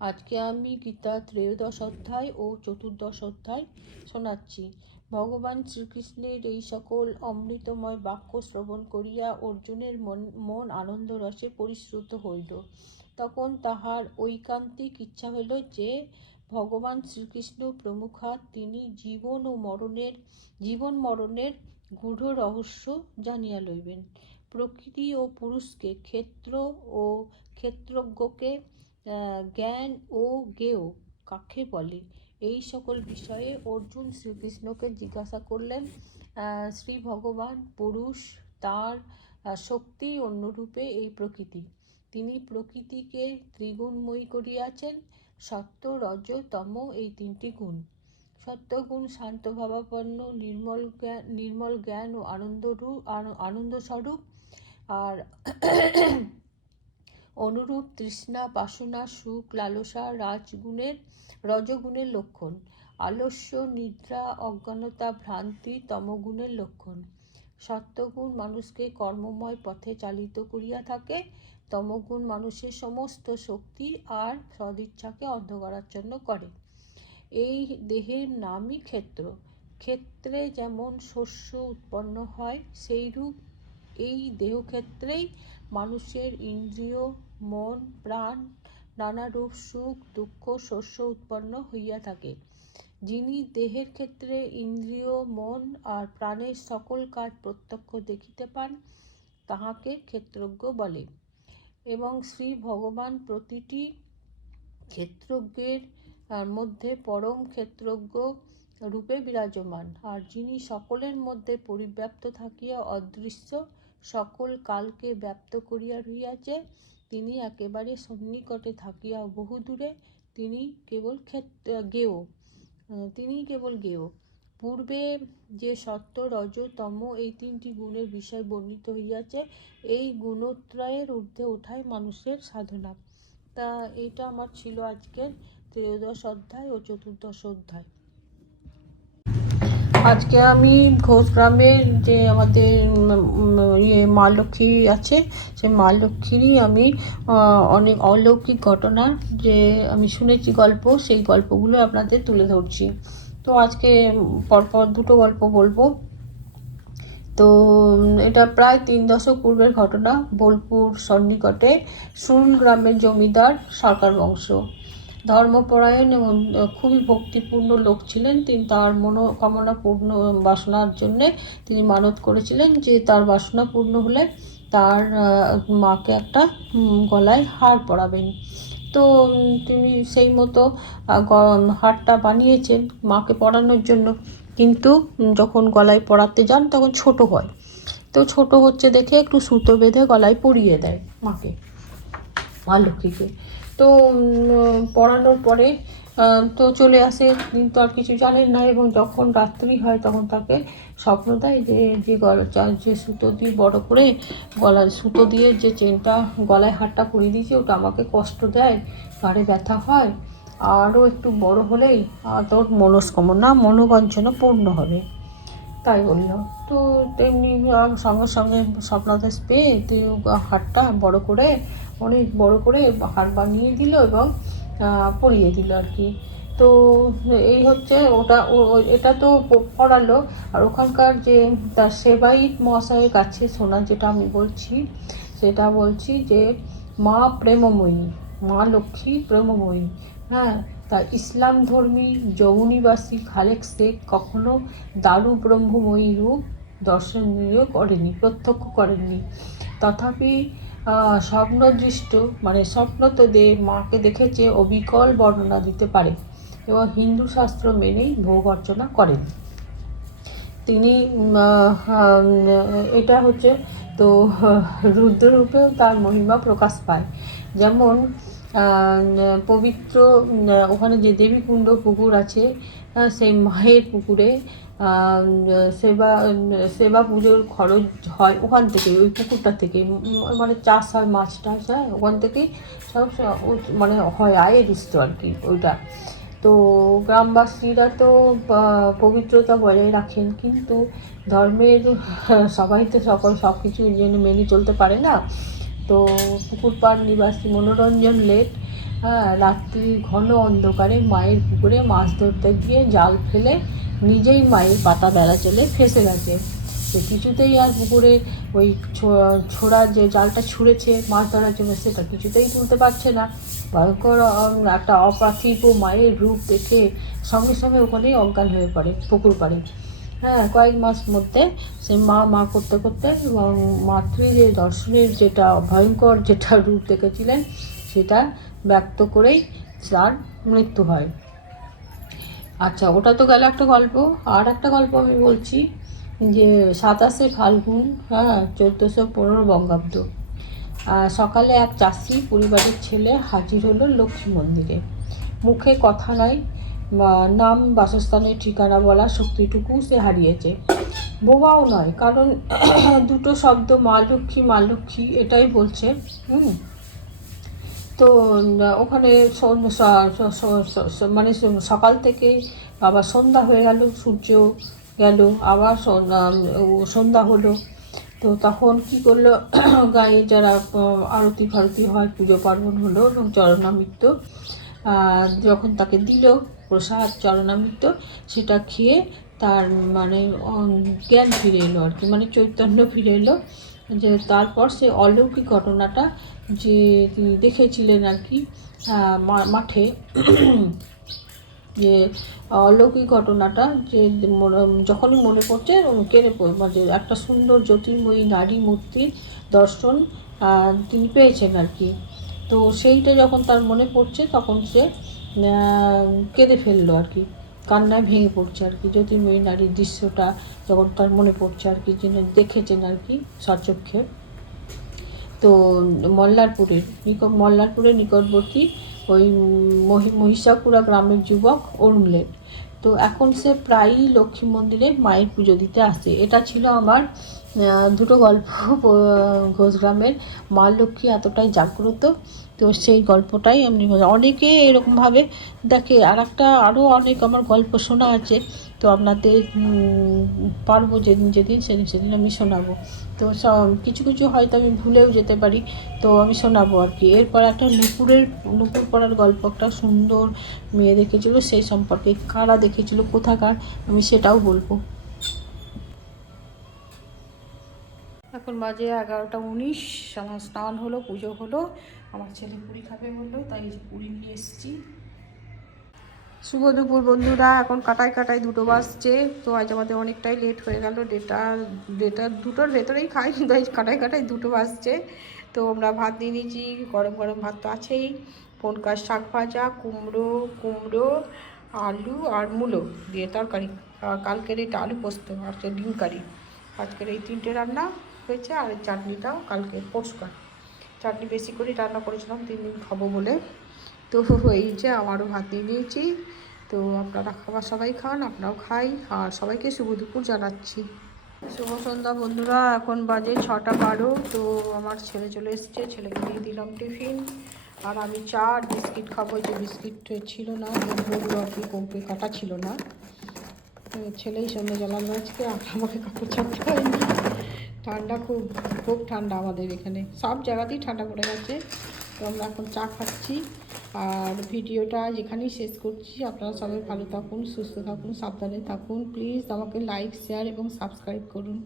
আজকে আমি গীতা ত্রয়োদশ অধ্যায় ও চতুর্দশ অধ্যায় শোনাচ্ছি। ভগবান শ্রীকৃষ্ণের এই সকল অমৃতময় বাক্য শ্রবণ করিয়া অর্জুনের মন মন আনন্দরসে পরিশ্রুত হইল। তখন তাহার ঐকান্তিক ইচ্ছা হইল যে, ভগবান শ্রীকৃষ্ণ প্রমুখা তিনি জীবন ও মরণের, জীবন মরণের গূঢ় রহস্য জানিয়া লইবেন। প্রকৃতি ও পুরুষকে ক্ষেত্র ও ক্ষেত্রজ্ঞকে জ্ঞান ও জ্ঞেয় কাকে বলে? এই সকল বিষয়ে অর্জুন শ্রীকৃষ্ণকে জিজ্ঞাসা করলেন শ্রী ভগবান, পুরুষ, তার শক্তি অন্যরূপে এই প্রকৃতি। তিনি প্রকৃতিকে ত্রিগুণময়ী করিয়াছেন, সত্য, রজ, তম এই তিনটি গুণ। সত্যগুণ শান্ত ভাবাপন্ন, নির্মল জ্ঞান নির্মল জ্ঞান ও আনন্দরূপ আনন্দস্বরূপ। আর অনুরূপ তৃষ্ণা, বাসনা, সুখ, লালসা, রাজগুণের, রজগুণের লক্ষণ। আলস্য, নিদ্রা, অজ্ঞানতা, ভ্রান্তি তমগুণের লক্ষণ। সত্যগুণ মানুষকে কর্মময় পথে চালিত করিয়া থাকে। তমগুণ মানুষের সমস্ত শক্তি আর সদিচ্ছাকে অন্ধকারাচ্ছন্ন করে। এই দেহের নামই ক্ষেত্র। ক্ষেত্রে যেমন শস্য উৎপন্ন হয়, সেইরূপ এই দেহক্ষেত্রেই মানুষের ইন্দ্রিয়, মন, প্রাণ নানারূপ সুখ, দুঃখ, শস্য উৎপন্ন হইয়া থাকে। যিনি দেহের ক্ষেত্রে ইন্দ্রিয়, মন আর প্রাণের সকল কাজ প্রত্যক্ষ দেখিতে পান, তাহাকে ক্ষেত্রজ্ঞ বলে। এবং শ্রী ভগবান প্রতিটি ক্ষেত্রজ্ঞের মধ্যে পরম ক্ষেত্রজ্ঞ রূপে বিরাজমান। আর যিনি সকলের মধ্যে পরিব্যাপ্ত থাকিয়া অদৃশ্য সকল কালকে ব্যপ্ত করিয়া রহিয়াছে, তিনি একেবারে সন্নিকটে থাকিয়া বহু দূরে তিনি কেবল ক্ষেত্র গেও। তিনি কেবল গেও। পূর্বে যে সত্য রজ তম এই তিনটি গুণের বিষয় বর্ণিত হইয়াছে, এই গুণত্রয়ের ঊর্ধ্বে ওঠাই মানুষের সাধনা। তা এটা আমার ছিল আজকের ত্রয়োদশ অধ্যায় ও চতুর্দশ অধ্যায়। আজকে আমি ঘোষ গ্রামের যে আমাদের ইয়ে মা লক্ষ্মী আছে সেই মা লক্ষ্মীরই আমি অনেক অলৌকিক ঘটনা যে আমি শুনেছি গল্প, সেই গল্পগুলো আপনাদের তুলে ধরছি। তো আজকে পরপর দুটো গল্প বলব। তো, এটা প্রায় তিন দশক পূর্বের ঘটনা, বোলপুর সন্নিকটে, সুরুল গ্রামের জমিদার সরকার বংশ। ধর্মপরায়ণ এবং খুবই ভক্তিপূর্ণ লোক ছিলেন। তিনি তার মনোকামনা পূর্ণ বাসনার জন্যে তিনি মানত করেছিলেন যে তার বাসনা পূর্ণ হলে তার মাকে একটা গলায় হার পরাবেন। তো তিনি সেই মতো হারটা বানিয়েছেন মাকে পরানোর জন্য। কিন্তু যখন গলায় পরাতে যান তখন ছোট হয়। তো ছোট হচ্ছে দেখে একটু সুতো বেঁধে গলায় পরিয়ে দেয় মাকে, মা লক্ষ্মীকে। তো পড়ানোর পরে তো চলে আসে। তো আর কিছু জানেন না এবং যখন রাত্রি হয় তখন তাকে স্বপ্ন দেয় যে যে যে সুতো দিয়ে বড় করে গলায়, সুতো দিয়ে যে চেনটা গলায় হারটা পরিয়ে দিয়েছে, ওটা আমাকে কষ্ট দেয়, ঘাড়ে ব্যথা হয়। আরও একটু বড় হলেই তোর মনস্কামনা মনোবাঞ্ছনা পূর্ণ হবে। তাই বলল। তো তেমনি সঙ্গে সঙ্গে স্বপ্নাদেশ পেয়ে তুই হারটা বড় করে অনেক বড় করে হার বানিয়ে দিল এবং পরিয়ে দিল আর কি। তো এই হচ্ছে ওটা এটা তো পড়ালো। আর ওখানকার যে তার সেবাইত মহাশয়ের কাছে শোনা যেটা আমি বলছি, সেটা বলছি যে, মা প্রেমময়ী, মা লক্ষ্মী প্রেমময়ী। হ্যাঁ তা ইসলাম ধর্মী যৌনিবাসী খালেক শেখ কখনো দারু ব্রহ্মময়ী রূপ দর্শনীয় করেনি, প্রত্যক্ষ করেননি। তথাপি স্বপ্নদৃষ্ট মানে স্বপ্ন তো দে মাকে দেখেছে অবিকল বর্ণনা দিতে পারে এবং হিন্দু শাস্ত্র মেনেই ভোগ অর্চনা করেন। তিনি এটা হচ্ছে তো, রুদ্ররূপেও তার মহিমা প্রকাশ পায়। যেমন পবিত্র ওখানে যে দেবীকুণ্ড পুকুর আছে সেই মায়ের পুকুরে সেবা সেবা পুজোর খরচ হয় ওখান থেকে ওই পুকুরটা থেকে মানে চাষ হয়, মাছ টাছ হয়, ওখান থেকেই সব মানে হয় আয়ের উৎস আর কি, ওইটা। তো গ্রামবাসীরা তো পবিত্রতা বজায় রাখেন, কিন্তু ধর্মের, সবাই তো সকল সব কিছু জন্য মেনে চলতে পারে না। তো পুকুর পাড় নিবাসী মনোরঞ্জন লেট হ্যাঁ রাত্রি ঘন অন্ধকারে মায়ের পুকুরে মাছ ধরতে গিয়ে জাল ফেলে নিজেই মায়ের পাতা বেড়া চলে ফেসে গেছে। তো কিছুতেই আর পুকুরে ওই ছোড়া যে জালটা ছুঁড়েছে, মাছ ধরার জন্য সেটা কিছুতেই তুলতে পারছে না। ভয়ঙ্কর একটা অপার্থিব মায়ের রূপ দেখে সঙ্গে সঙ্গে ওখানেই অজ্ঞান হয়ে পড়ে পুকুর পাড়ে। হ্যাঁ কয়েক মাস মধ্যে সে মা মা করতে করতে মাতৃ যে দর্শনের যেটা ভয়ঙ্কর যেটা রূপ দেখেছিলেন, সেটা ব্যক্ত করেই তার মৃত্যু হয়। আচ্ছা ওটা তো গেল একটা গল্প। আর একটা গল্প আমি বলছি যে সাতাশে ফাল্গুন হ্যাঁ চোদ্দোশো পনেরো বঙ্গাব্দ। সকালে এক চাষি পরিবারের ছেলে হাজির হলো লক্ষ্মী মন্দিরে। মুখে কথা বা নাম বাসস্থানের ঠিকানা বলা শক্তিটুকু সে হারিয়েছে। বোবাও নয়, কারণ দুটো শব্দ মা লক্ষ্মী মা লক্ষ্মী এটাই বলছে, হুম? তো ওখানে মানে সকাল থেকে আবার সন্ধ্যা হয়ে গেল, সূর্য গেল, আবার সন্ধ্যা হলো। তো তখন কি করল, গায়ে যারা আরতি ফারতি হয়, পুজো পার্বণ হলো, এবং চরণামৃত্য যখন তাকে দিল, প্রসাদ চরণামৃত্য সেটা খেয়ে তার মানে জ্ঞান ফিরে এলো আর কি মানে চৈতন্য ফিরে এলো। যে তারপর সে অলৌকিক ঘটনাটা যে তিনি দেখেছিলেন আর কি মাঠে, যে অলৌকিক ঘটনাটা যে যখনই মনে পড়ছে কেড়ে পড়- মানে একটা সুন্দর জ্যোতির্ময়ী নারী মূর্তির দর্শন তিনি পেয়েছেন আর কি। তো সেইটা যখন তার মনে পড়ছে, তখন সে কেঁদে ফেলল আর কি। কান্নায় ভেঙে পড়ছে আর কি। জ্যোতির্ময়ী নারীর দৃশ্যটা যখন তার মনে পড়ছে আর কি, যিনি দেখেছেন আর কি সচক্ষে তো মল্লারপুরের নিক মল্লারপুরের নিকটবর্তী ওই মহি- মহিষাপুরা গ্রামের যুবক অরুণলেন তো এখন সে প্রায়ই লক্ষ্মী মন্দিরে মায়ের পুজো দিতে আসে। এটা ছিল আমার দুটো গল্প ঘোষগ্রামের মা লক্ষ্মী এতটাই জাগ্রত তো সেই গল্পটাই আমি অনেকে এরকমভাবে দেখে আর একটা আরও অনেক আমার গল্প শোনা আছে, তো আপনাদের পারব যেদিন যেদিন, সেদিন সেদিন আমি শোনাবো। তো কিছু কিছু হয়তো আমি ভুলেও যেতে পারি, তো আমি শোনাবো আর কি। এরপর একটা নুপুরের, নুপুর পড়ার গল্প, একটা সুন্দর মেয়ে দেখেছিল সেই সম্পর্কে কারা দেখেছিল, কোথাকার, আমি সেটাও বলব। এখন বাজে এগারোটা উনিশ আমার স্নান হলো, পুজো হলো। আমার ছেলে পুরি খাবে বলল, তাই পুরি নিয়ে এসেছি। শুভ দুপুর বন্ধুরা, এখন কাটায় কাটায় দুটো বাজছে, তো আজ আমাদের অনেকটাই লেট হয়ে গেল ডেটা ডেটা দুটোর ভেতরেই খাই, কিন্তু আজ কাটায় কাটায় দুটো বাজছে। তো আমরা ভাত দিয়ে দিয়েছি গরম গরম ভাত তো আছেই। পনকার শাক ভাজা, কুমড়ো কুমড়ো, আলু আর মূলো দিয়ে তরকারি। কালকের এটা আলু পোস্ত, আর ডিম কারি। আজকের এই তিনটে রান্না হয়েছে, আর চাটনিটাও কালকে পরশুকার চাটনি বেশি করে রান্না করেছিলাম, তিন দিন খাব বলে। তো এই যে আমারও ভাত দিয়ে নিয়েছি। তো আপনারা খাবার সবাই খান আপনারাও খাই। আর সবাইকে শুভ দুপুর জানাচ্ছি। শুভ সন্ধ্যা বন্ধুরা, এখন বাজে ছটা বারো। তো আমার ছেলে চলে এসছে, ছেলেকে দিয়ে দিলাম টিফিন। আর আমি চা আর বিস্কিট খাব। যে বিস্কিট ছিল না বলল আর কি কমপে কাটা ছিল না। ছেলেই সন্ধ্যে জ্বালানো আজকে আর আমাকে কাপড় ছাড়তে হয়নি। ঠান্ডা খুব খুব ঠান্ডা আমাদের এখানে। সব জায়গাতেই ঠান্ডা পড়ে গেছে। তো আমরা এখন চা খাচ্ছি। আর ভিডিওটা যেখানেই শেষ করছি, আপনারা সবাই ভালো থাকুন, সুস্থ থাকুন, সাবধানে থাকুন। প্লিজ আমাকে লাইক শেয়ার এবং সাবস্ক্রাইব করুন।